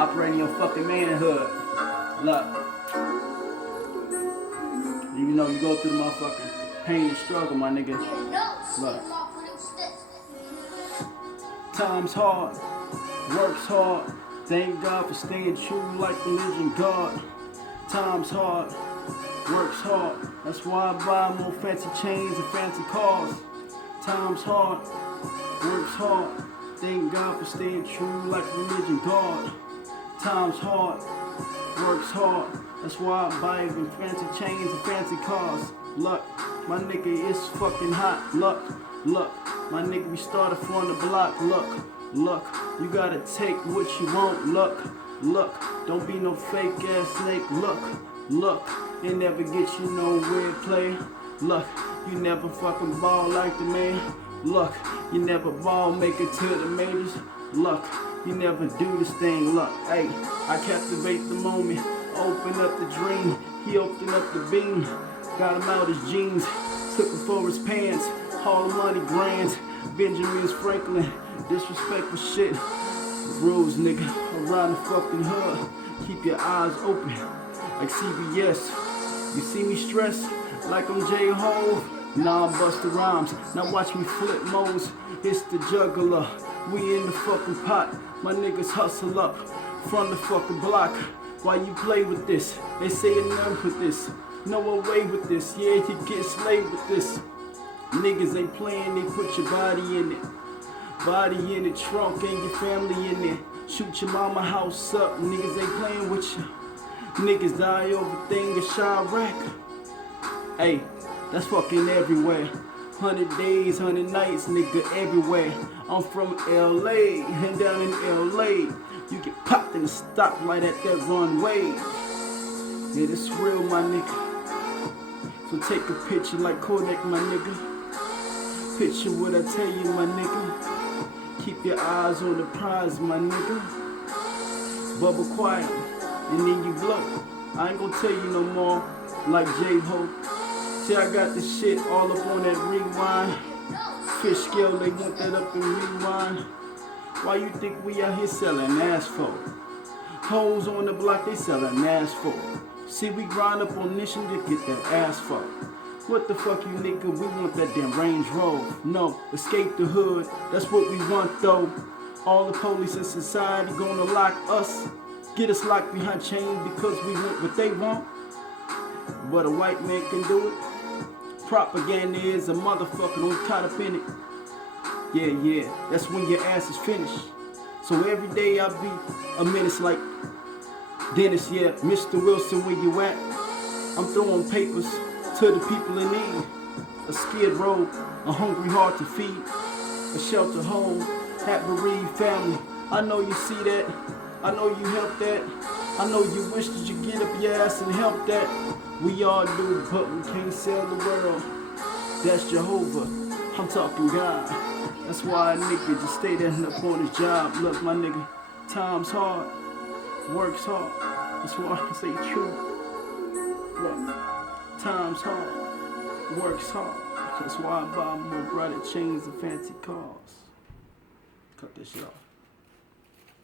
Operating your fucking manhood. Look. Even though you go through the motherfucking pain and struggle, my nigga. Look. Times hard. Works hard. Thank God for staying true like religion God. Times hard. Works hard. That's why I buy more fancy chains and fancy cars. Times hard. Works hard. Thank God for staying true like religion God. Times hard. Works hard. That's why I buy even fancy chains and fancy cars. Look, my nigga, it's fucking hot. Look, my nigga, we started from the block. Look, you gotta take what you want. Look, don't be no fake ass snake. Look, it never get you nowhere to play. Look, you never fucking ball like the man. Look, you never ball make it to the majors. Look, you never do this thing. Look, hey, I captivate the moment. Open up the dream. He opened up the beam. Got him out his jeans. Took him for his pants. All the money grands. Benjamin's Franklin. Disrespectful shit. Rules, nigga. Around the fucking hood. Keep your eyes open. Like CBS. You see me stressed? Like I'm J-Hove. Nah, I'm Busta Rhymes. Now watch me flip modes. It's the juggler. We in the fucking pot. My niggas hustle up from the fucking block. Why you play with this? They say enough with this. No away with this. Yeah, you get slayed with this. Niggas ain't playing, they put your body in it. Body in the trunk and your family in there. Shoot your mama house up. Niggas ain't playing with you. Niggas die over thing in Chirac. Hey, that's fucking everywhere. 100 days, 100 nights, nigga, everywhere. I'm from LA, and down in LA, you get popped in the stoplight at that runway. Yeah, that's real, my nigga. So take a picture like Kodak, my nigga. Picture what I tell you, my nigga. Keep your eyes on the prize, my nigga. Bubble quiet, and then you blow. I ain't gonna tell you no more like J-Ho. See, I got this shit all up on that rewind. Fish scale, they want that up and rewind. Why you think we out here selling asphalt? Hoes on the block, they selling asphalt. See, we grind up on this shit to get that asphalt. What the fuck, you nigga? We want that damn Range Rover. No, escape the hood. That's what we want, though. All the police in society gonna lock us. Get us locked behind chains because we want what they want. But a white man can do it. Propaganda is a motherfucker, don't caught up in it. Yeah, that's when your ass is finished. So every day I be a menace like Dennis, yeah. Mr. Wilson, where you at? I'm throwing papers to the people in need. A skid row, a hungry heart to feed. A shelter home, hat bereaved family. I know you see that. I know you help that. I know you wish that you get up your ass and help that. We all do, but we can't sell the world. That's Jehovah. I'm talking God. That's why a nigga just stay there and up on his job. Look, my nigga, times hard, works hard. That's why I say true. Look, times hard, works hard. That's why I buy more brighter chains and fancy cars. Cut this shit off.